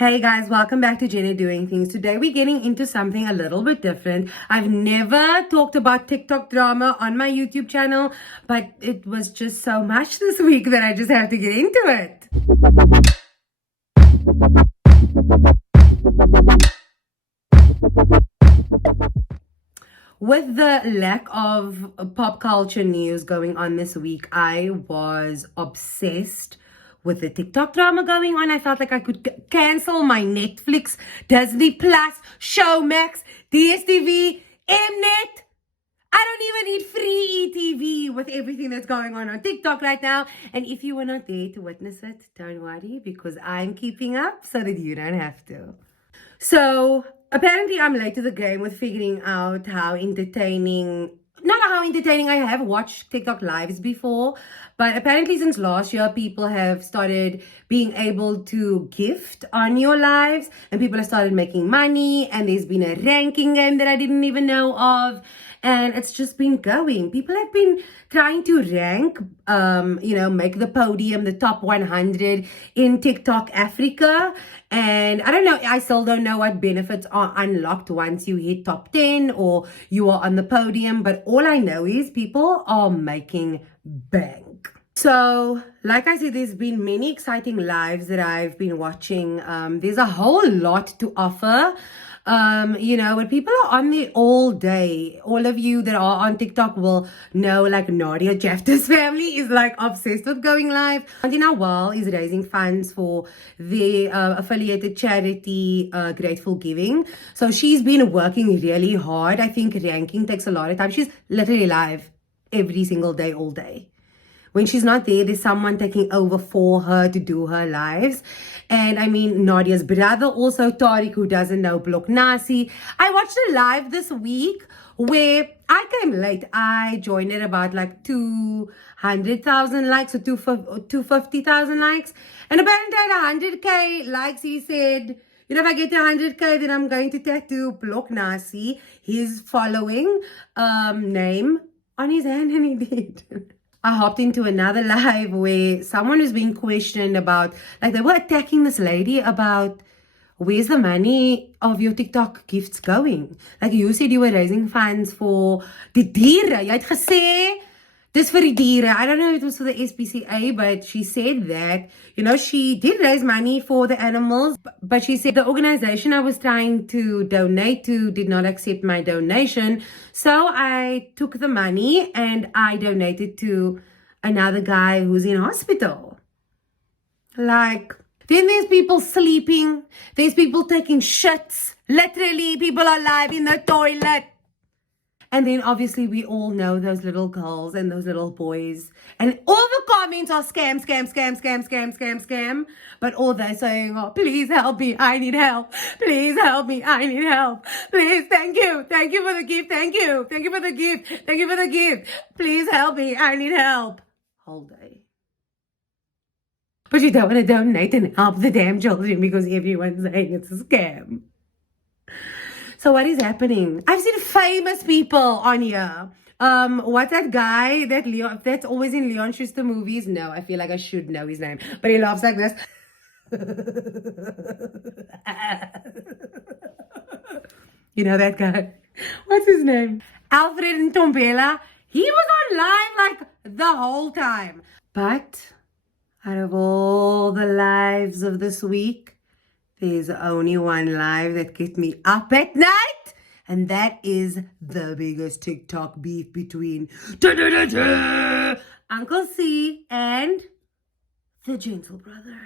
Hey guys, welcome back to Jenna Doing Things. Today we're getting into something a little bit different. I've never talked about TikTok drama on my YouTube channel, but it was just so much this week that I just have to get into it. With the lack of pop culture news going on this week, I was obsessed with the TikTok drama going on. I felt like I could cancel my Netflix, Disney Plus, Showmax, DSTV, Mnet. I don't even need free ETV with everything that's going on TikTok right now. And if you were not there to witness it, don't worry, because I'm keeping up so that you don't have to. So apparently I'm late to the game with figuring out how entertaining, not how entertaining, I have watched TikTok lives before, but apparently since last year, people have started being able to gift on your lives and people have started making money, and there's been a ranking game that I didn't even know of. And it's just been going. People have been trying to rank, make the podium, the top 100 in TikTok Africa. And I don't know, I still don't know what benefits are unlocked once you hit top 10 or you are on the podium. But all I know is people are making bank. So, like I said, there's been many exciting lives that I've been watching. There's a whole lot to offer. When people are on there all day, all of you that are on TikTok will know, like, Nadia Jafta's family is like obsessed with going live. Auntie Nawal is raising funds for the affiliated charity Grateful Giving. So she's been working really hard. I think ranking takes a lot of time. She's literally live every single day, all day. When she's not there, there's someone taking over for her to do her lives. And I mean, Nadia's brother, also Tariq, who doesn't know, Blok Nasi. I watched a live this week where I came late. I joined at about like 200,000 likes or 250,000 likes. And apparently at 100K likes, he said, if I get to 100K, then I'm going to tattoo Blok Nasi, his following name, on his hand, and he did. I hopped into another live where someone was being questioned about, like, they were attacking this lady about, where's the money of your TikTok gifts going? Like, you said you were raising funds for the diere. Jy het gesê, dis vir die diere. I don't know if it was for the SPCA, but she said that, she did raise money for the animals, but she said the organization I was trying to donate to did not accept my donation. So I took the money and I donated to another guy who's in hospital. Like, then there's people sleeping. There's people taking shits. Literally, people are alive in the toilet. And then obviously we all know those little girls and those little boys. And all the comments are scam, scam, scam, scam, scam, scam, scam. But all they're saying, oh, please help me, I need help. Please help me, I need help. Please, thank you. Thank you for the gift, thank you. Thank you for the gift. Thank you for the gift. Please help me, I need help. Whole day. But you don't want to donate and help the damn children because everyone's saying it's a scam. So what is happening? I've seen famous people on here. What's that guy that's always in Leon Schuster movies? No, I feel like I should know his name, but he laughs like this. You know that guy? What's his name? Alfred Ntombela. He was on live like the whole time. But out of all the lives of this week, there's only one live that gets me up at night, and that is the biggest TikTok beef between Uncle C and the GentleBrother.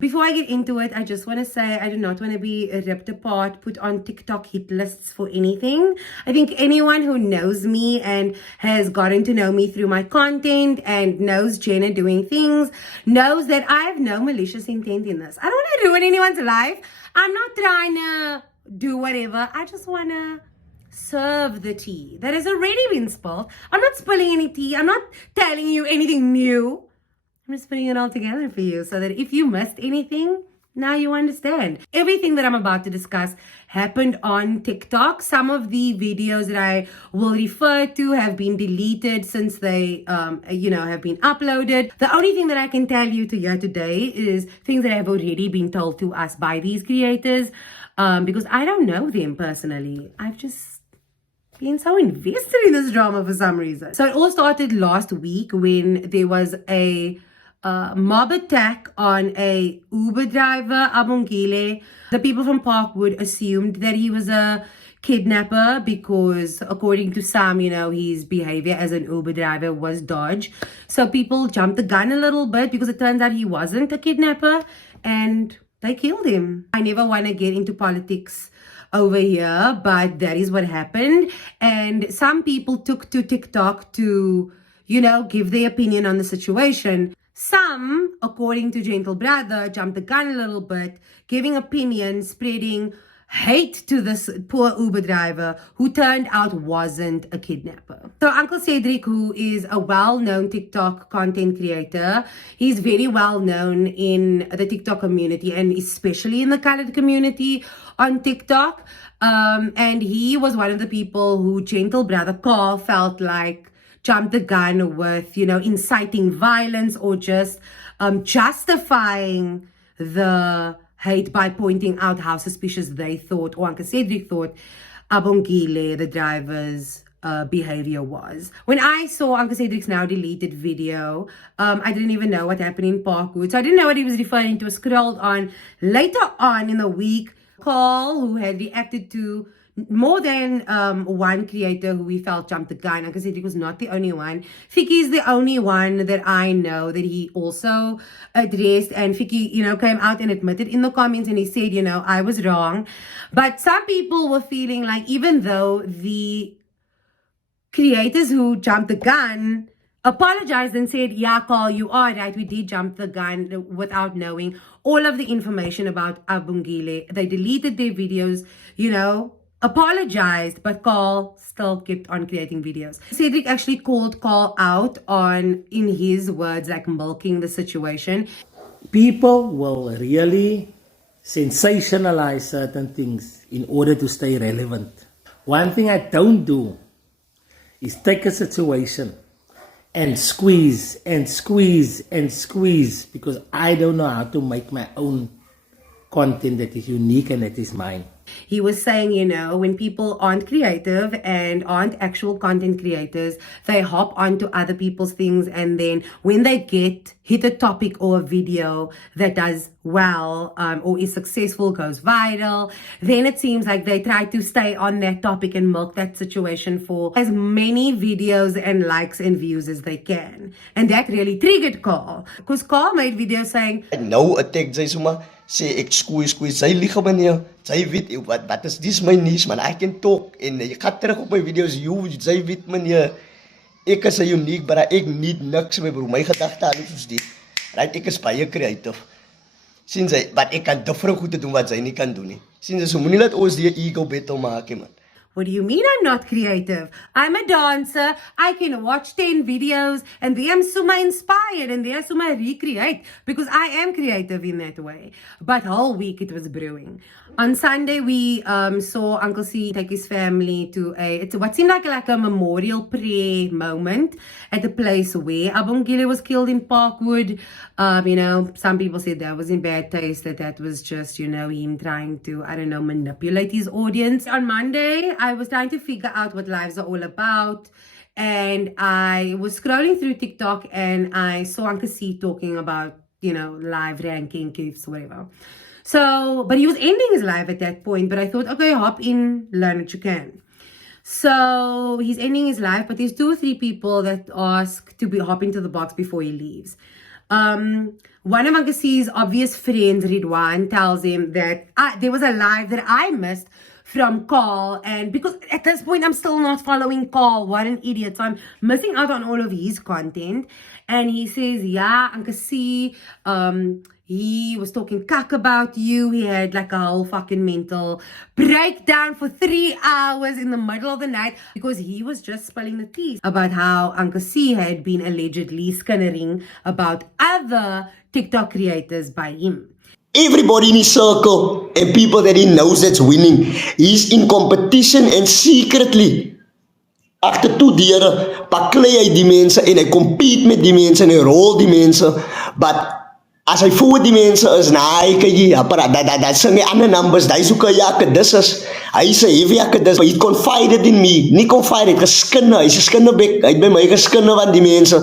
Before I get into it, I just want to say I do not want to be ripped apart, put on TikTok hit lists for anything. I think anyone who knows me and has gotten to know me through my content and knows Jenna Doing Things knows that I have no malicious intent in this. I don't want to ruin anyone's life. I'm not trying to do whatever. I just want to serve the tea that has already been spilled. I'm not spilling any tea. I'm not telling you anything new. I'm just putting it all together for you so that if you missed anything, Now you understand. Everything that I'm about to discuss happened on TikTok. Some of the videos that I will refer to have been deleted since they, have been uploaded. The only thing that I can tell you to here today is things that have already been told to us by these creators, because I don't know them personally. I've just been so invested in this drama for some reason. So it all started last week when there was a mob attack on a Uber driver, Abongile. The people from Parkwood assumed that he was a kidnapper because, according to some, his behavior as an Uber driver was dodge. So people jumped the gun a little bit because it turns out he wasn't a kidnapper and they killed him. I never want to get into politics over here, but that is what happened. And some people took to TikTok to, give their opinion on the situation. Some, according to GentleBrother, jumped the gun a little bit, giving opinions, spreading hate to this poor Uber driver who turned out wasn't a kidnapper. So Uncle Cedric, who is a well-known TikTok content creator, he's very well known in the TikTok community and especially in the colored community on TikTok. And he was one of the people who GentleBrother Carl felt like jumped the gun with, inciting violence or just justifying the hate by pointing out how suspicious they thought, or Uncle Cedric thought, Abongile, the driver's behavior was. When I saw Uncle Cedric's now deleted video, I didn't even know what happened in Parkwood. So I didn't know what he was referring to. I scrolled on. Later on in the week, Carl, who had reacted to more than one creator who we felt jumped the gun. Uncle Cedric was not the only one. Ficky is the only one that I know that he also addressed. And Ficky, came out and admitted in the comments and he said, I was wrong. But some people were feeling like even though the creators who jumped the gun apologized and said, yeah, Carl, you are right. We did jump the gun without knowing all of the information about Abongile. They deleted their videos, apologized, but Carl still kept on creating videos. Cedric actually called Carl out on, in his words, like milking the situation. People will really sensationalize certain things in order to stay relevant. One thing I don't do is take a situation and squeeze and squeeze and squeeze because I don't know how to make my own content that is unique and that is mine. He was saying, when people aren't creative and aren't actual content creators, they hop onto other people's things. And then when they hit a topic or a video that does well or is successful, goes viral, then it seems like they try to stay on that topic and milk that situation for as many videos and likes and views as they can. And that really triggered Carl. Because Carl made videos saying, no attack, say ek squeeze, sy lieg op meneer, sy weet, wat is dis my niche man, I can talk, en jy gaat terug op my videos, sy weet meneer, ek is unique, maar ek niet niks, my broer, my gedachte aan soos die, right, ek is baie creative, sien sy, wat ek kan different goed te doen, wat sy nie kan doen nie, sien sy, so moet nie laat ons die ego battle maak, man. What do you mean I'm not creative? I'm a dancer. I can watch 10 videos and then I'm summa inspired and then I'm summa recreate because I am creative in that way. But whole week it was brewing. On Sunday we saw Uncle C take his family to what seemed like a memorial prayer moment at the place where Abongile was killed in Parkwood. Some people said that was in bad taste, that was just, him trying to, manipulate his audience. On Monday, I was trying to figure out what lives are all about. And I was scrolling through TikTok and I saw Uncle C talking about, live ranking, gifts, whatever. So, but he was ending his live at that point. But I thought, okay, hop in, learn what you can. So he's ending his live, but there's 2 or 3 people that ask to hop into the box before he leaves. One of Uncle C's obvious friends, Ridwan, tells him that there was a live that I missed from Carl, and because at this point I'm still not following Carl, what an idiot, so I'm missing out on all of his content. And he says, yeah, Uncle C, he was talking cuck about you. He had like a whole fucking mental breakdown for 3 hours in the middle of the night because he was just spilling the tea about how Uncle C had been allegedly skinnering about other TikTok creators by him. everybody in his circle and people that he knows that's winning. He's in competition and secretly agter toe deure baklei hy die mense en hy compete met die mense en hy rol die mense. But as hy voor die mense is, hy kyk jy, dat sing die ander numbers, die soek hy akkedis is, hy is a heavy akkedis, but he confided in me, nie confided, geskinne, hy is a skinnebek, hy het by my geskinne van die mense.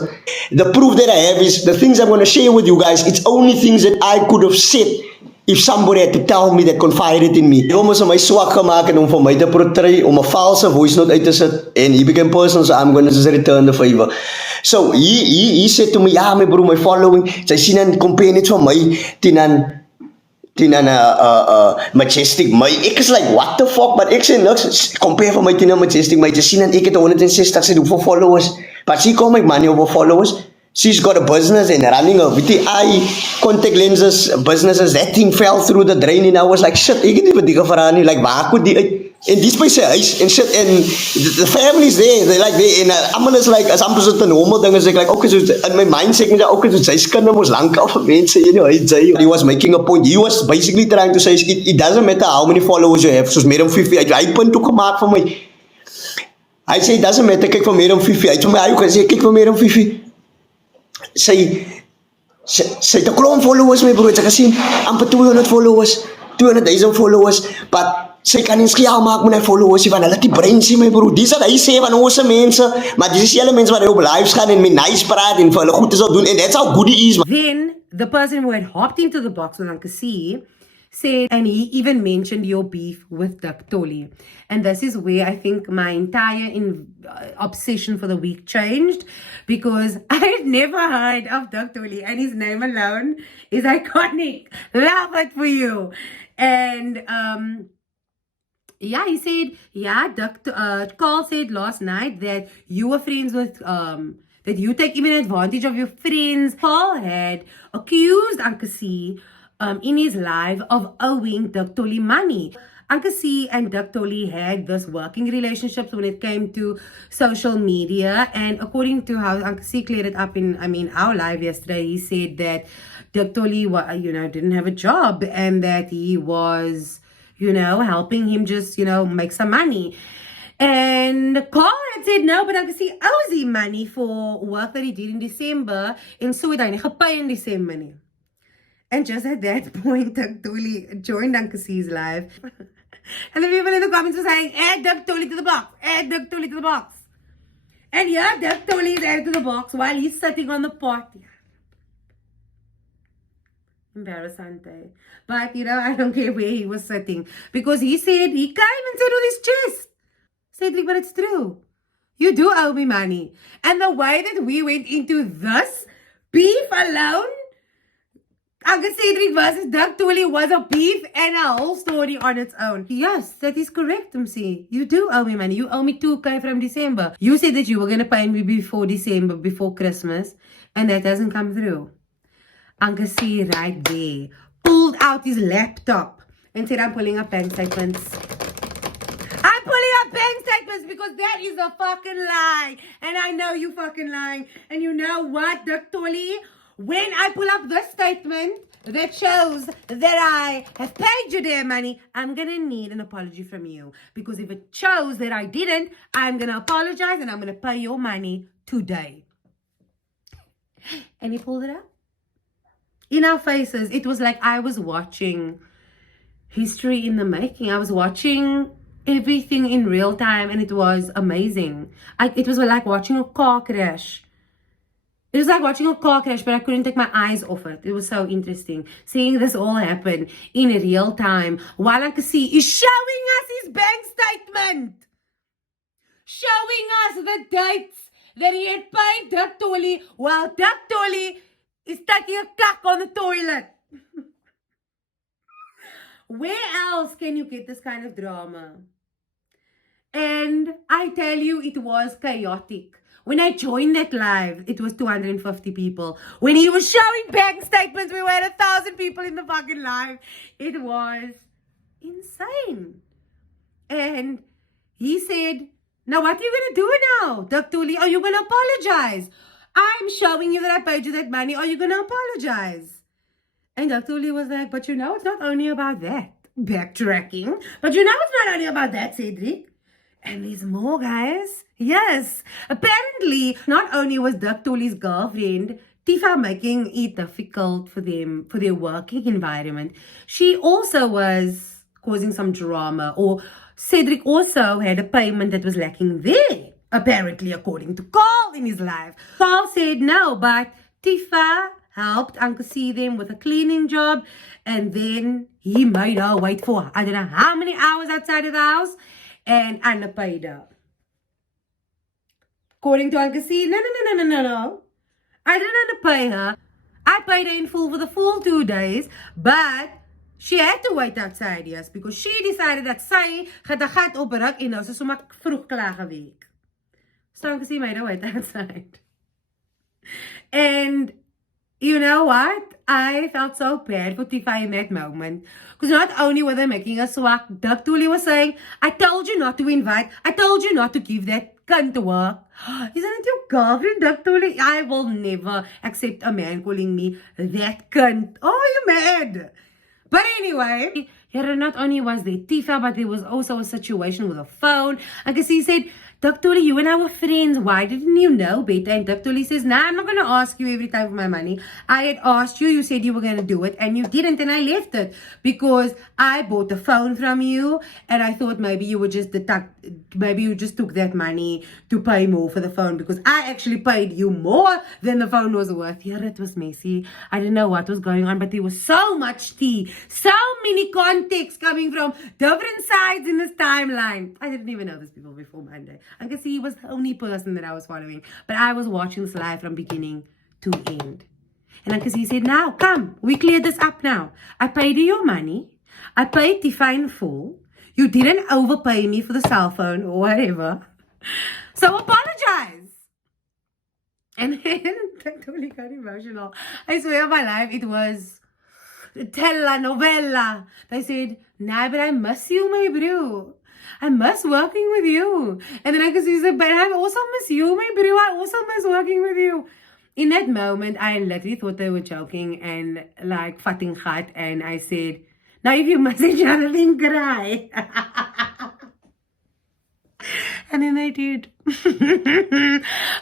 The proof that I have is, the things I'm going to share with you guys, it's only things that I could have said, if somebody had to tell me that confided in me. Hy was my swak gemaakt en om vir my te portray, om 'n false voice note uit te sit, and he became personal, so I'm going to just return the favor. So, he said to me, ja, my bro, my following, sy sien en compare net van my, teen Majestic, my, ek is like, what the fuck, but ek sê niks, compare van my teen Majestic, my, sy sien en ek het 160, sy hoeveel followers, but she call my money over followers. She's got a business and running a VTI contact lenses businesses. That thing fell through the drain and I was like, shit, ek het nie verdikke vir haar nie. Like, waar kon die uit? En die is by sy huis en shit. And the family's there. They like, they, en allemaal is like, as amper so't 'n normal ding is ek like, okay, so in my mind sê ek net, okay, so sy skinde mos lank af mense, you know, he was making a point. He was basically trying to say, it doesn't matter how many followers you have, soos meer dan 50, hy punt ook gemaak vir my. Hy sê, it doesn't matter, kyk vir meer dan 50, hy het vir my, hy sê, kyk vir meer dan 50. Sy het 'n klomp followers, my broer, ek gesien, amper 200 followers, 200,000 followers, but sy kan nie skeer maak met die followers, want hulle het die brein sien, my broer, dis wat hy sê van ons mense, maar dis die hele mense wat hy op lives gaan en met nice praat en vir hulle goed sal doen, and that's how good he is. Then the person who had hopped into the box with Uncle C said, and he even mentioned your beef with Diktollie. And this is where I think my entire obsession for the week changed, because I had never heard of Diktollie, and his name alone is iconic. Love it for you. And yeah, he said, yeah, Carl said last night that you were friends with that you take even advantage of your friends. Paul had accused Uncle C in his live of owing Diktollie money. Uncle C and Diktollie had this working relationships when it came to social media, and according to how Uncle C cleared it up in, our live yesterday, he said that Diktollie, didn't have a job, and that he was, helping him just, make some money. And Carl had said no, but Uncle C owes him money for work that he did in December, and so het hy nie gepay in December nie. And just at that point, Diktollie joined Uncle C's live. And the people in the comments were saying, add Diktollie to the box, add Diktollie to the box. And yeah, Diktollie is added to the box while he's sitting on the pot. Embarrassing. But, I don't care where he was sitting. Because he said, he came and said with his chest, Cedric, but it's true. You do owe me money. And the way that we went into this beef alone, Uncle Cedric versus Diktollie was a beef and a whole story on its own. Yes, that is correct, MC. You do owe me money. You owe me 2K from December. You said that you were going to pay me before December, before Christmas, and that hasn't come through. Uncle C right there pulled out his laptop and said, I'm pulling up bank statements. I'm pulling up bank statements because that is a fucking lie. And I know you fucking lying. And you know what, Diktollie? When I pull up this statement that shows that I have paid you their money, I'm going to need an apology from you. Because if it shows that I didn't, I'm going to apologize and I'm going to pay your money today. And he pulled it up. In our faces, it was like I was watching history in the making. I was watching everything in real time, and it was amazing. It was like watching a car crash. It was like watching a car crash, but I couldn't take my eyes off it. It was so interesting. Seeing this all happen in real time while Uncle C is showing us his bank statement. Showing us the dates that he had paid Diktollie while Diktollie is taking a cock on the toilet. Where else can you get this kind of drama? And I tell you, it was chaotic. When I joined that live, it was 250 people. When he was showing bank statements, we had 1,000 people in the fucking live. It was insane. And he said, now what are you going to do now, Diktollie? Are you going to apologize? I'm showing you that I paid you that money. Are you going to apologize? And Diktollie was like, but you know, it's not only about that. Backtracking. But you know, it's not only about that, Cedric. And there's more, guys. Yes. Apparently, not only was Diktollie's girlfriend, Tifa, making it difficult for them, for their working environment, she also was causing some drama. Or Cedric also had a payment that was lacking there, apparently, according to Carl in his life. Carl said no, but Tifa helped Uncle see them with a cleaning job, and then he made her wait for I don't know how many hours outside of the house, and Anna paid her. According to Uncle C, no. I didn't pay her. I paid her in full for the full 2 days, but she had to wait outside, yes, because she decided that sy het 'n gat opruk en nou sy sommer vroeg klaar geweek. So Uncle C made her wait outside. And you know what? I felt so bad for Tifa in that moment. Because not only were they making us swak, Diktollie was saying, I told you not to invite. I told you not to give that cunt to work. Isn't it your girlfriend, Diktollie? I will never accept a man calling me that cunt. Oh, you mad? But anyway, here not only was there Tifa, but there was also a situation with a phone. I guess he said, Diktollie, you and I were friends. Why didn't you know better? And Diktollie says, nah, I'm not going to ask you every time for my money. I had asked you, you said you were going to do it, and you didn't, and I left it because I bought the phone from you, and I thought maybe you would just maybe you just took that money to pay more for the phone because I actually paid you more than the phone was worth. Yeah, it was messy. I didn't know what was going on, but there was so much tea, so many contexts coming from different sides in this timeline. I didn't even know these people before Monday. I can see he was the only person that I was following. But I was watching this live from beginning to end. And I can see he said, now, come, we clear this up now. I paid you your money. I paid Tifa in full. You didn't overpay me for the cell phone or whatever. So apologize. And then I totally got emotional. I swear on my life, it was telenovela. They said, nah, but I miss you, my bro. I miss working with you. And then I could see, but I also miss you, my bro. I also miss working with you. In that moment, I literally thought they were joking and like fatting gat. And I said, now if you miss each other, then cry. And then they did.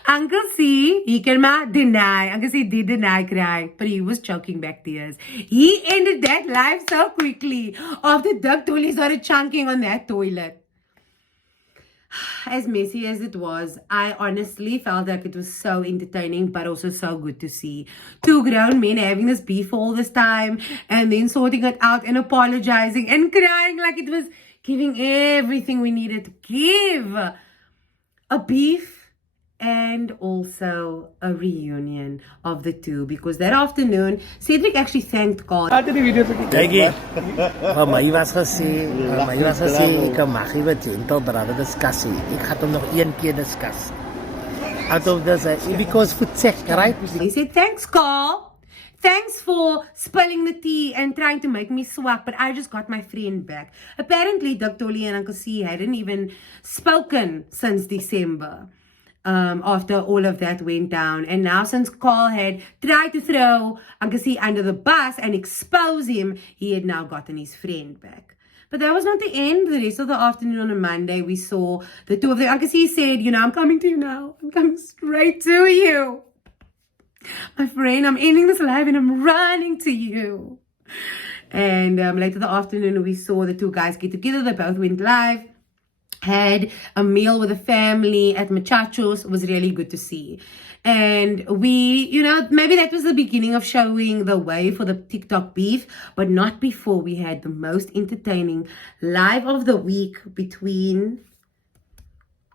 Uncle C, he cannot deny. Uncle C did deny cry, but he was choking back tears. He ended that life so quickly after Diktollie started chunking on that toilet. As messy as it was, I honestly felt like it was so entertaining, but also so good to see. Two grown men having this beef all this time and then sorting it out and apologizing and crying like it was giving everything we needed to give. A beef and also a reunion of the two, because that afternoon Cedric actually thanked God. Kykie, van my was gesê, ek mag nie met GentleBrother discuss nie. Ek gaan hom nog een keer discuss. Out of this, because for check, right? He said, thanks, Carl. Thanks for spilling the tea and trying to make me swak, but I just got my friend back. Apparently, Diktollie and Uncle C hadn't even spoken since December. After all of that went down. And now since Carl had tried to throw Uncle C under the bus and expose him, he had now gotten his friend back. But that was not the end. The rest of the afternoon on a Monday, we saw the two of them. Uncle C said, you know, I'm coming to you now. I'm coming straight to you. My friend, I'm ending this live and I'm running to you. And later the afternoon, we saw the two guys get together. They both went live. Had a meal with the family at Muchachos. It was really good to see. And we, you know, maybe that was the beginning of showing the way for the TikTok beef, but not before we had the most entertaining live of the week between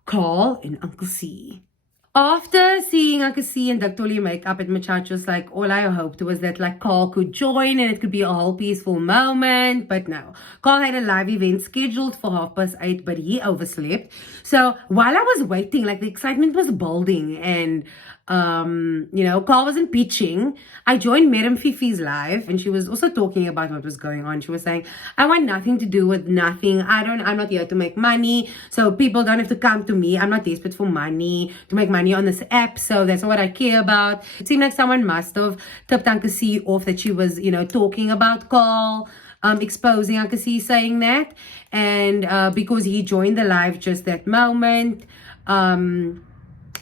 Carl and Uncle C. After seeing Uncle C and Diktollie make up at Muchachos, like, all I hoped was that, like, Carl could join and it could be a whole peaceful moment. But no. Carl had a live event scheduled for 8:30, but he overslept. So while I was waiting, like, the excitement was building. And Carl wasn't pitching. I joined Madam Fifi's live and she was also talking about what was going on. She was saying, I want nothing to do with nothing. I'm not here to make money. So people don't have to come to me. I'm not desperate for money, to make money on this app. So that's not what I care about. It seemed like someone must have tipped Uncle C off that she was, talking about Carl, exposing Uncle C, saying that. And because he joined the live just that moment,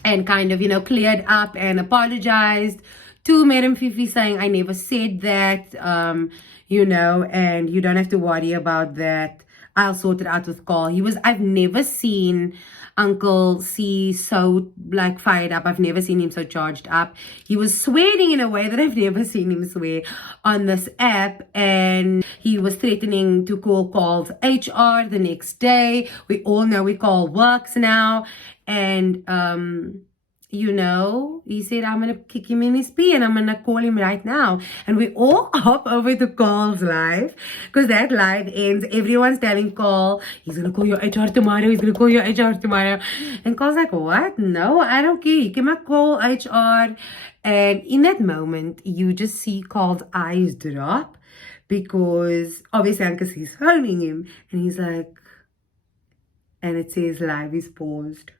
and kind of, cleared up and apologized to Madam Fifi, saying, I never said that, and you don't have to worry about that. I'll sort it out with Carl. I've never seen Uncle C so fired up. I've never seen him so charged up. He was swearing in a way that I've never seen him swear on this app, and he was threatening to call Carl's HR the next day. We all know where Carl works now, and he said, I'm going to kick him in his pee and I'm going to call him right now. And we all hop over to Carl's live, because that live ends. Everyone's telling Carl, he's going to call your HR tomorrow. He's going to call your HR tomorrow. And Carl's like, what? No, I don't care. You cannot call HR. And in that moment, you just see Carl's eyes drop, because obviously Uncle C is phoning him. And he's like, and it says live is paused.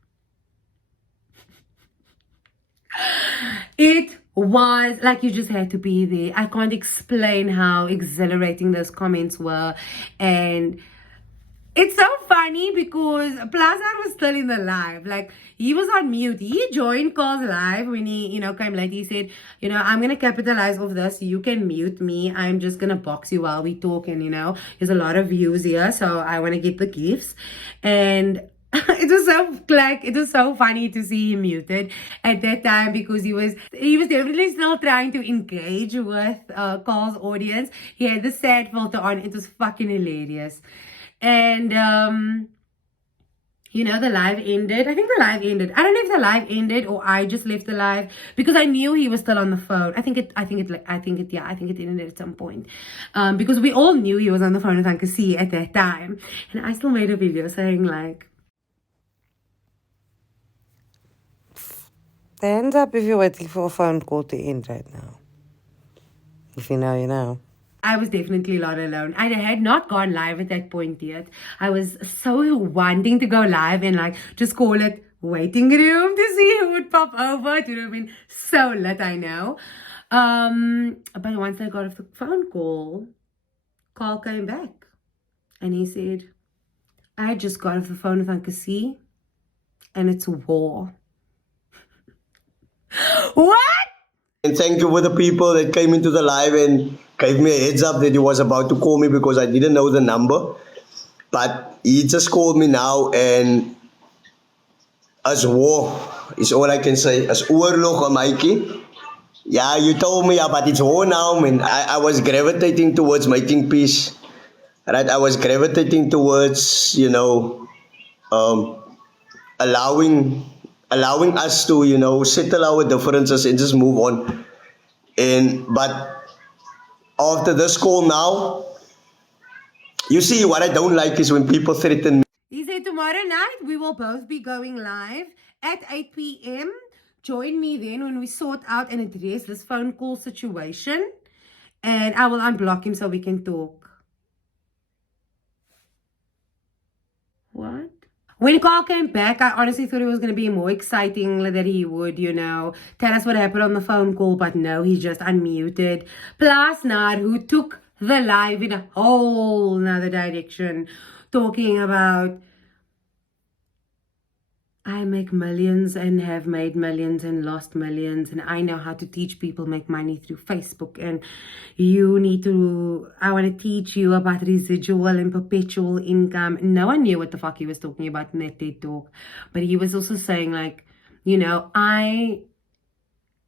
It was like you just had to be there. I can't explain how exhilarating those comments were. And it's so funny because Plaza was still in the live. He was on mute. He joined Carl's live when he, came late. He said, I'm going to capitalize off this. You can mute me. I'm just going to box you while we talk. And, there's a lot of views here. So I want to get the gifts. And it was so funny to see him muted at that time, because he was definitely still trying to engage with Carl's audience. He had the sad filter on. It was fucking hilarious. And the live ended. I think the live ended. I don't know if the live ended or I just left the live, because I knew he was still on the phone. I think it ended at some point. Because we all knew he was on the phone with Uncle C at that time. And I still made a video saying Hands up if you're waiting for a phone call to end right now. If you know, you know. I was definitely not alone. I had not gone live at that point yet. I was so wanting to go live and just call it waiting room to see who would pop over. It would have been so lit, I know. But once I got off the phone call, Carl came back and he said, I just got off the phone with Uncle C and it's war. What? And thank you for the people that came into the live and gave me a heads up that he was about to call me, because I didn't know the number. But he just called me now, and as war is all I can say. As oorlog, Mikey. Yeah, you told me, but it's war now, man. I was gravitating towards making peace. Right? I was gravitating towards, allowing us to, settle our differences and just move on. But after this call now, you see, what I don't like is when people threaten me. He said tomorrow night we will both be going live at 8 p.m. Join me then when we sort out and address this phone call situation. And I will unblock him so we can talk. What? When Carl came back, I honestly thought it was going to be more exciting, that he would, tell us what happened on the phone call. But no, he just unmuted. Plus Nar, who took the live in a whole nother direction, talking about, I make millions and have made millions and lost millions, and I know how to teach people make money through Facebook, and I want to teach you about residual and perpetual income. No one knew what the fuck he was talking about in that TED talk, but he was also saying I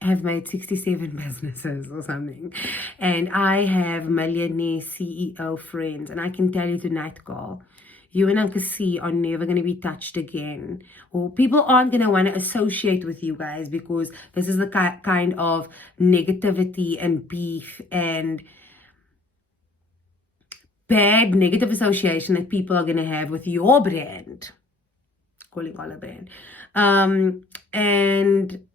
have made 67 businesses or something, and I have millionaire CEO friends, and I can tell you tonight, Carl, you and Uncle C are never going to be touched again. Or people aren't going to want to associate with you guys, because this is the kind of negativity and beef and bad negative association that people are going to have with your brand. Calling all a brand. And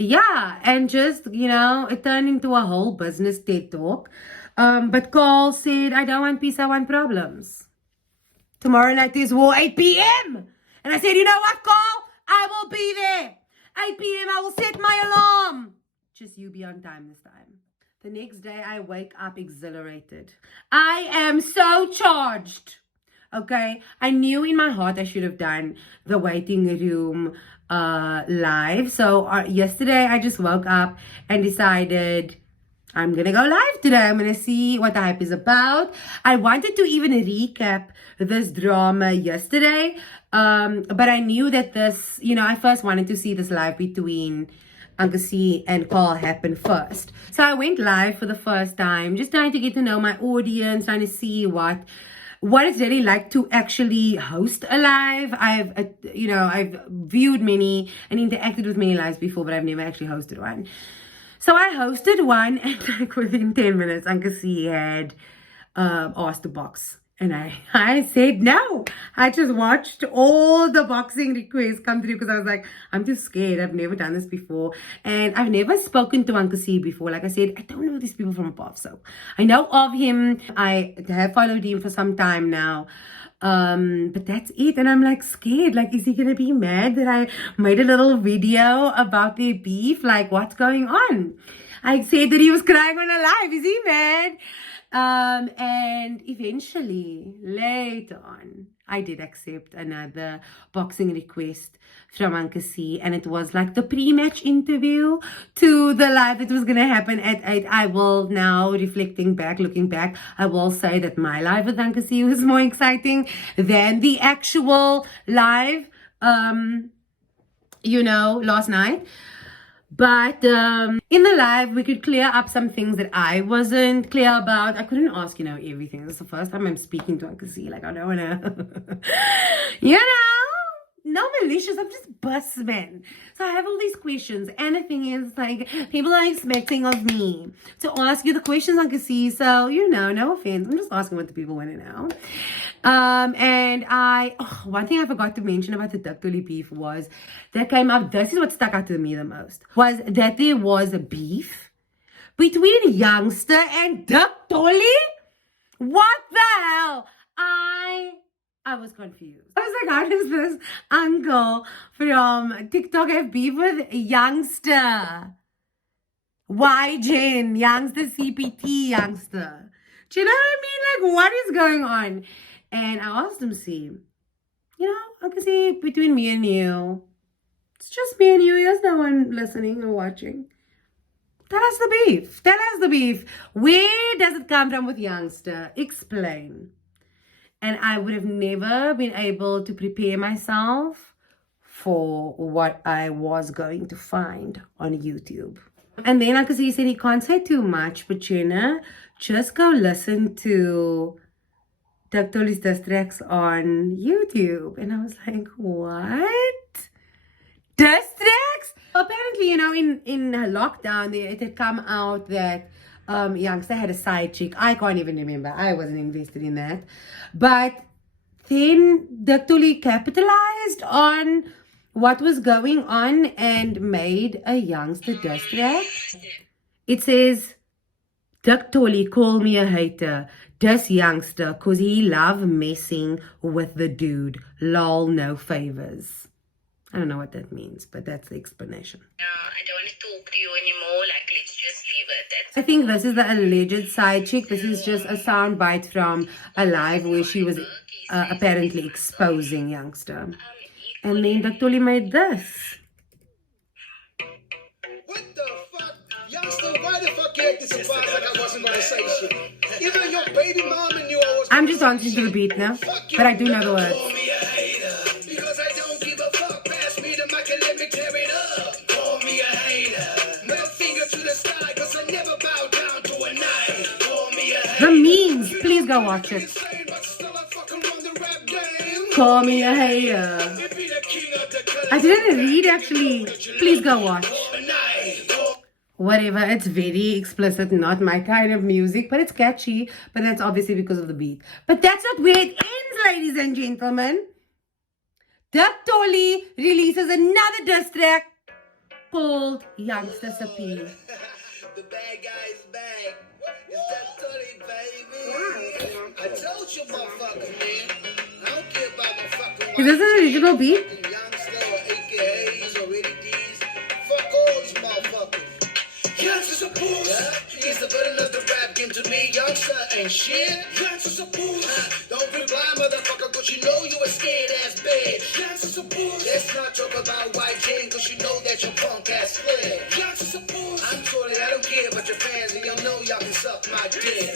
yeah, and just, it turned into a whole business TED talk. But Carl said, I don't want peace, I want problems. Tomorrow night is war, 8 p.m. And I said, you know what, Carl? I will be there. 8 p.m. I will set my alarm. Just you be on time this time. The next day, I wake up exhilarated. I am so charged. Okay, I knew in my heart I should have done the waiting room live. So yesterday I just woke up and decided I'm gonna go live today. I'm gonna see what the hype is about. I wanted to even recap this drama yesterday, but I knew that this, I first wanted to see this live between Uncle C and Carl happen first. So I went live for the first time, just trying to get to know my audience, trying to see what it's really like to actually host a live. I've viewed many and interacted with many lives before, but I've never actually hosted one. So I hosted one, and like within 10 minutes, Uncle C had asked to box. And I said no. I just watched all the boxing requests come through because I was like, I'm too scared. I've never done this before. And I've never spoken to Uncle C before. Like I said, I don't know these people from above. So I know of him. I have followed him for some time now. But that's it. And I'm like scared. Like, is he going to be mad that I made a little video about their beef? Like, what's going on? I said that he was crying on a live. Is he mad? And eventually, later on, I did accept another boxing request from Uncle C, and it was like the pre-match interview to the live that was going to happen at 8. I will now, looking back, I will say that my live with Uncle C was more exciting than the actual live, last night. But in the live, we could clear up some things that I wasn't clear about. I couldn't ask, everything. This is the first time I'm speaking to Uncle C. Like, I don't want to, no malicious. I'm just busman. So I have all these questions. And the thing is, like, people are expecting of me to ask you the questions, Uncle C. So, no offense. I'm just asking what the people want to know. And one thing I forgot to mention about the Diktollie beef was that came up. This is what stuck out to me the most, was that there was a beef between Youngsta and Diktollie. What the hell? I was confused. I was like, how does this uncle from TikTok have beef with Youngsta? Why Jen? Youngsta CPT Youngsta. Do you know what I mean? Like, what is going on? And I asked him, see, Uncle C, between me and you, it's just me and you. There's no one listening or watching. Tell us the beef. Tell us the beef. Where does it come from with Youngsta? Explain. And I would have never been able to prepare myself for what I was going to find on YouTube. And then Uncle C said he can't say too much, but just go listen to Diktollie's diss tracks on YouTube. And I was like, what? Diss tracks? Apparently, in lockdown, it had come out that Youngsta had a side chick. I can't even remember. I wasn't invested in that. But then Diktollie capitalized on what was going on and made a Youngsta diss track. It says, Diktollie call me a hater. Diss Youngsta cause he love messing with the dude. Lol, no favors. I don't know what that means, but that's the explanation. I don't want to talk to you anymore. Like, let's just leave it. I think this is the alleged side chick. This is just a sound bite from a live where she was apparently exposing Youngsta. And then Diktollie made this. What the fuck? Youngsta, why the fuck you acting surprised like I wasn't gonna say shit? Even your baby mom and you always. I'm just dancing to the beat now, but I do know the words. Call me a hater because I don't give a fuck. Pass me the mic and let me tear it up. Call me a hater. Middle finger to the sky because I never bow down to a knife. Call me a hater. The memes, please go watch it. Call me a hater. I didn't read actually. Please go watch. Whatever, it's very explicit, not my kind of music, but it's catchy. But that's obviously because of the beat. But that's not where it ends, ladies and gentlemen. Diktollie releases another diss track called Youngsta CPT. The bad guy is back. It's that Diktollie, baby. I told you, motherfucker, man. I don't care about no fucking Is this an original beat? Youngsta or AKAs or any D's. Fuck all these motherfuckers. Youngsta's a boost. He's the villain of the rap game to me. Youngsta ain't shit. Youngsta's a boost. Don't reply, motherfucker, cause you know you a scared ass bitch. Youngsta's a boost. Let's not talk about white Jane, cause you know that your punk ass fled. Youngsta's a boost. I'm sorry, I don't care about your fans, and you know y'all can suck my dick.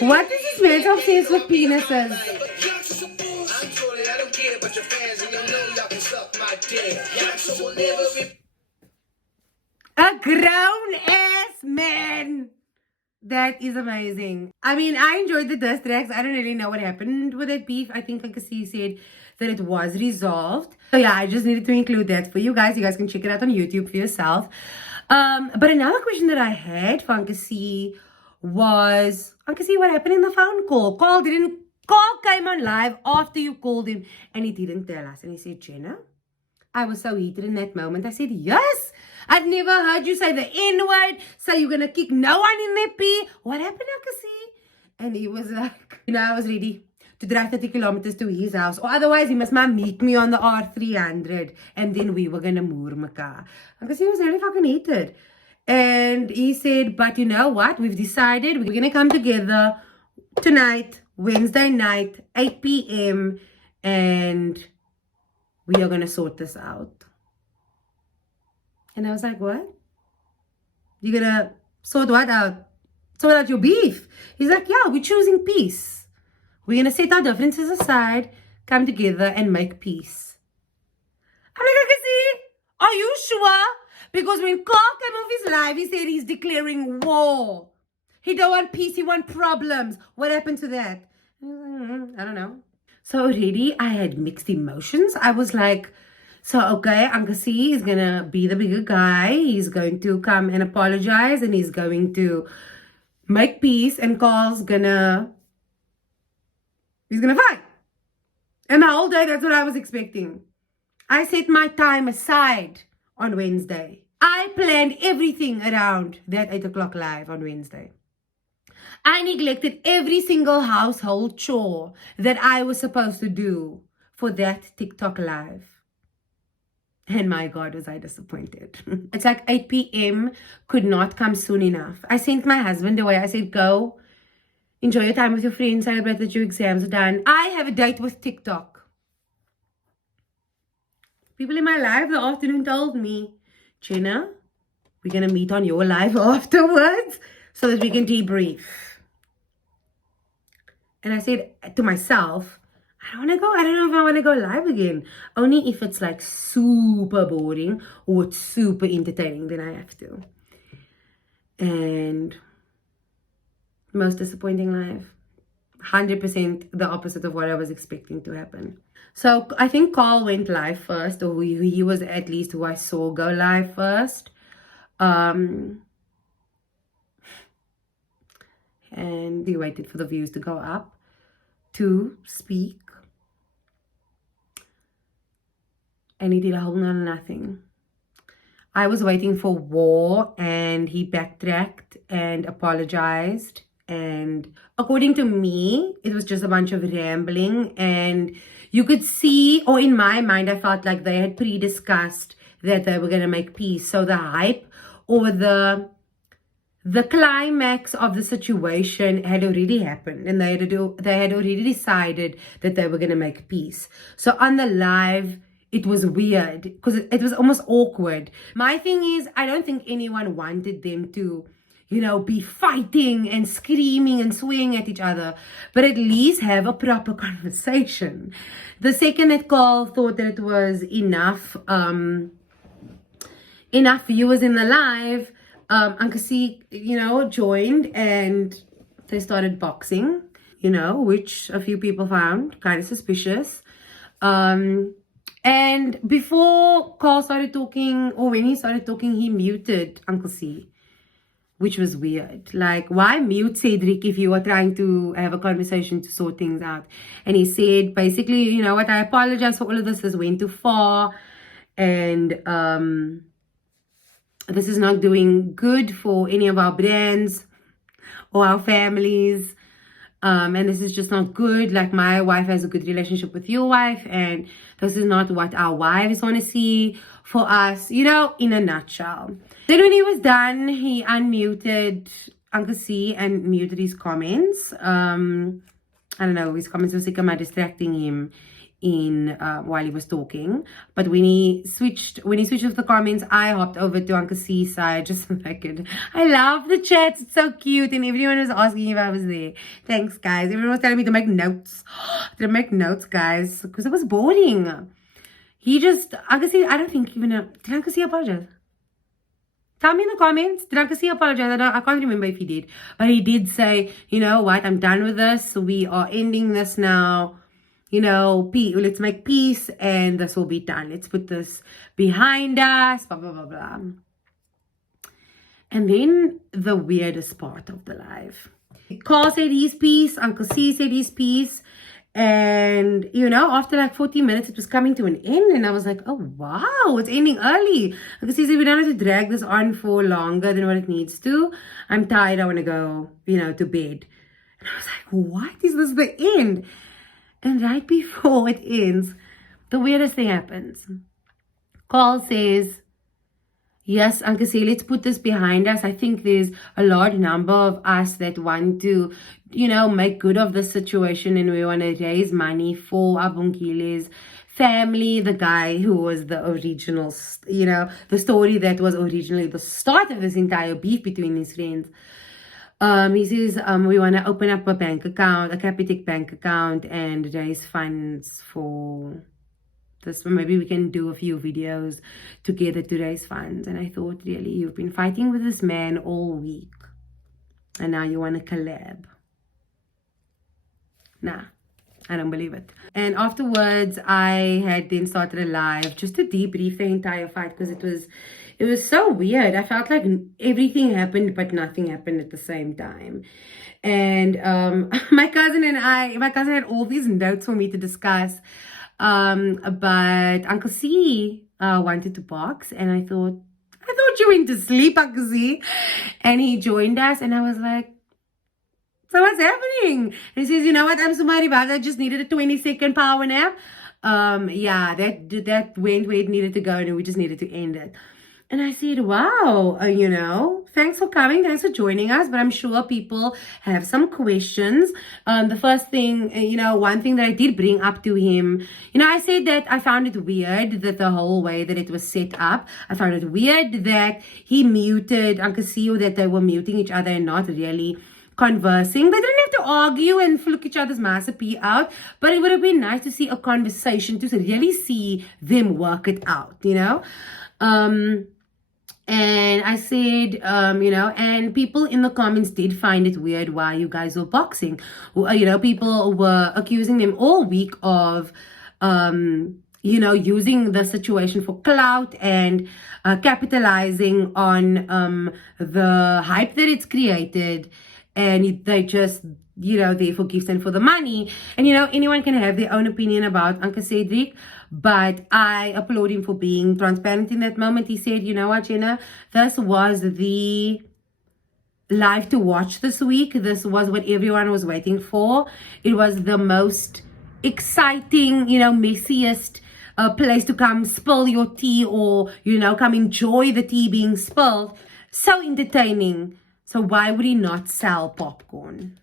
What is this man obsessed with penises? Youngsta's a boost. I'm sorry, I don't care about your fans, and you know y'all can suck my dick. Youngsta will never be. A grown ass man. That is amazing. I mean, I enjoyed the diss tracks. I don't really know what happened with that beef. I think Ankasi said that it was resolved. So yeah, I just needed to include that for you guys. You guys can check it out on YouTube for yourself. But another question that I had for Ankasi was, Ankasi, what happened in the phone call? Call came on live after you called him and he didn't tell us. And he said, Jenna, I was so heated in that moment. I said, yes, I've never heard you say the N-word. So you're going to kick no one in their pee. What happened, Ankasi? And he was like, you know, I was ready to drive 30 kilometers to his house. Or otherwise, he must meet me on the R300. And then we were going to moor mekaar. Ankasi was really fucking heated. And he said, but you know what? We've decided we're going to come together tonight, Wednesday night, 8 p.m. And we are going to sort this out. And I was like, what? You're going to sort what out? Sort out your beef? He's like, yeah, we're choosing peace. We're going to set our differences aside, come together and make peace. I'm like, Ankasi, are you sure? Because when Clark came off his live, he said he's declaring war. He don't want peace, he want problems. What happened to that? I don't know. So already I had mixed emotions. I was like, so okay, Ankasi is gonna be the bigger guy. He's going to come and apologize and he's going to make peace, and Carl's gonna fight. And the whole day, that's what I was expecting. I set my time aside on Wednesday. I planned everything around that 8 o'clock live on Wednesday. I neglected every single household chore that I was supposed to do for that TikTok live. And my God, was I disappointed. It's like 8 p.m. could not come soon enough. I sent my husband away. I said, go, enjoy your time with your friends, celebrate that your exams are done. I have a date with TikTok. People in my live the afternoon told me, Jenna, we're going to meet on your live afterwards so that we can debrief. And I said to myself, I don't want to go. I don't know if I want to go live again. Only if it's like super boring or it's super entertaining, then I have to. And most disappointing live. 100% the opposite of what I was expecting to happen. So I think Carl went live first, or he was at least who I saw go live first. And he waited for the views to go up to speak. And he did a whole lot of nothing. I was waiting for war, and he backtracked and apologized. And according to me, it was just a bunch of rambling. And you could see, or in my mind, I felt like they had pre-discussed that they were going to make peace. So the hype or the climax of the situation had already happened, and they had already decided that they were going to make peace. So on the live, it was weird because it was almost awkward. My thing is, I don't think anyone wanted them to, you know, be fighting and screaming and swinging at each other, but at least have a proper conversation. The second that Carl thought that it was enough viewers in the live, Ankasi, you know, joined and they started boxing, you know, which a few people found kind of suspicious. And before Carl started talking, or when he started talking, he muted Ankasi, which was weird. Like, why mute Cedric if you are trying to have a conversation to sort things out? And he said, basically, you know what, I apologize for all of this. This went too far. And This is not doing good for any of our brands or our families. And this is just not good. Like, my wife has a good relationship with your wife, and this is not what our wives want to see for us, you know, in a nutshell. Then when he was done, he unmuted Uncle C and muted his comments. I don't know, his comments were sick of distracting him in while he was talking. But when he switched off the comments, I hopped over to Uncle C's side just so I could. I love the chats, it's so cute, and everyone was asking if I was there. Thanks, guys. Everyone was telling me to make notes. To make notes, guys, because it was boring. Uncle C, I don't think even did Uncle C apologize? Tell me in the comments, did Uncle C apologize? I can't remember if he did, but he did say, you know what, I'm done with this. We are ending this now. You know, let's make peace and this will be done. Let's put this behind us, blah, blah, blah, blah. And then the weirdest part of the live. Carl said his piece, Uncle C said his piece. And, you know, after like 40 minutes, it was coming to an end. And I was like, oh, wow, it's ending early. Uncle C said, we don't have to drag this on for longer than what it needs to. I'm tired. I want to go, you know, to bed. And I was like, what? Is this the end? And right before it ends, the weirdest thing happens. Carl says, yes, Uncle C, let's put this behind us. I think there's a large number of us that want to, you know, make good of the situation, and we want to raise money for Abungile's family, the guy who was the original, you know, the story that was originally the start of this entire beef between his friends. He says, we want to open up a bank account, a Capitec bank account, and raise funds for this. Maybe we can do a few videos together to raise funds. And I thought, really, you've been fighting with this man all week, and now you want to collab. Nah, I don't believe it. And afterwards, I had then started a live just to debrief the entire fight, because it was so weird. I felt like everything happened, but nothing happened at the same time. And my cousin had all these notes for me to discuss. But Uncle C wanted to box, and I thought you went to sleep, Uncle C. And he joined us, and I was like, so what's happening? And he says, you know what, I'm so sorry about that. I just needed a 20-second power nap. Yeah, that went where it needed to go, and we just needed to end it. And I said, wow, you know, thanks for coming. Thanks for joining us. But I'm sure people have some questions. The first thing, you know, one thing that I did bring up to him, you know, I said that I found it weird that the whole way that it was set up. I found it weird that he muted Uncle C, or that they were muting each other and not really conversing. They didn't have to argue and fluke each other's masterpiece out, but it would have been nice to see a conversation, to really see them work it out, you know. And I said, you know, and people in the comments did find it weird why you guys were boxing. You know, people were accusing them all week of, you know, using the situation for clout and capitalizing on the hype that it's created. And they just, you know, therefore give them for the money. And, you know, anyone can have their own opinion about Uncle Cedric, but I applaud him for being transparent in that moment. He said, you know what, Jenna, this was the live to watch this week. This was what everyone was waiting for. It was the most exciting, you know, messiest place to come spill your tea, or, you know, come enjoy the tea being spilled. So entertaining. So why would he not sell popcorn?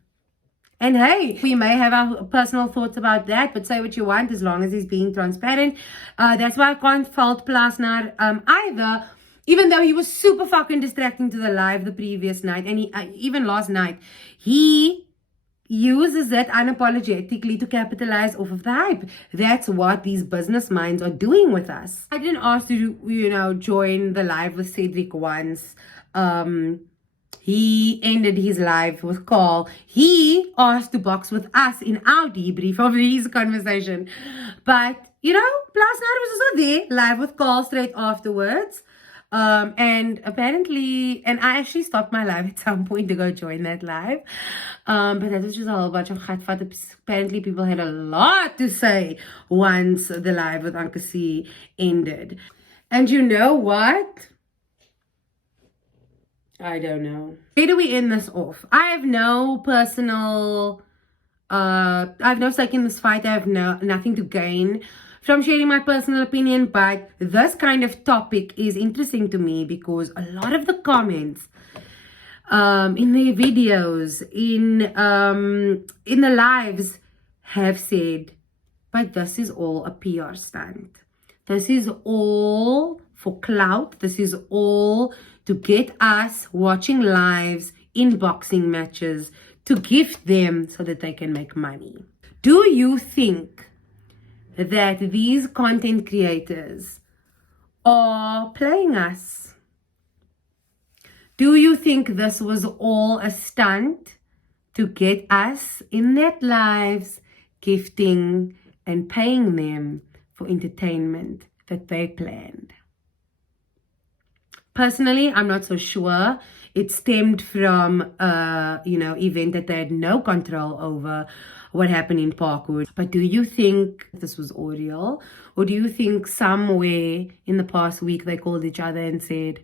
And hey, we may have our personal thoughts about that, but say what you want as long as he's being transparent. That's why I can't fault Plasnar either, even though he was super fucking distracting to the live the previous night. And he, even last night, he uses it unapologetically to capitalize off of the hype. That's what these business minds are doing with us. I didn't ask to, you know, join the live with Cedric once. He ended his live with Carl. He asked to box with us in our debrief of his conversation. But, you know, last night was also there, live with Carl straight afterwards. And apparently, and I actually stopped my live at some point to go join that live. But that was just a whole bunch of gatvat. Apparently, people had a lot to say once the live with Uncle C ended. And you know what? I don't know. Where do we end this off? I have no personal, I have no stake in this fight. I have nothing to gain from sharing my personal opinion, but this kind of topic is interesting to me because a lot of the comments in their videos, in the lives, have said, but this is all a PR stunt. This is all for clout. This is all to get us watching lives in boxing matches, to gift them so that they can make money. Do you think that these content creators are playing us? Do you think this was all a stunt to get us in their lives, gifting and paying them for entertainment that they planned? Personally, I'm not so sure. It stemmed from event that they had no control over, what happened in Parkwood. But do you think this was all real? Or do you think somewhere in the past week they called each other and said,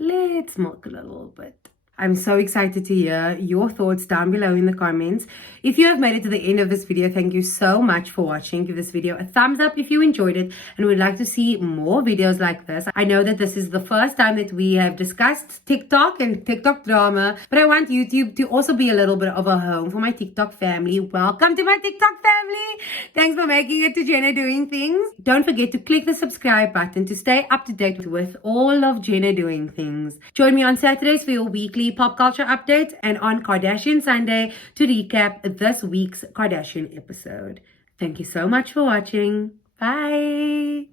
let's milk a little bit? I'm so excited to hear your thoughts down below in the comments. If you have made it to the end of this video, thank you so much for watching. Give this video a thumbs up if you enjoyed it and would like to see more videos like this. I know that this is the first time that we have discussed TikTok and TikTok drama, but I want YouTube to also be a little bit of a home for my TikTok family. Welcome to my TikTok family. Thanks for making it to Jenna Doing Things. Don't forget to click the subscribe button to stay up to date with all of Jenna Doing Things. Join me on Saturdays for your weekly pop culture updates and on Kardashian Sunday to recap this week's Kardashian episode. Thank you so much for watching. Bye.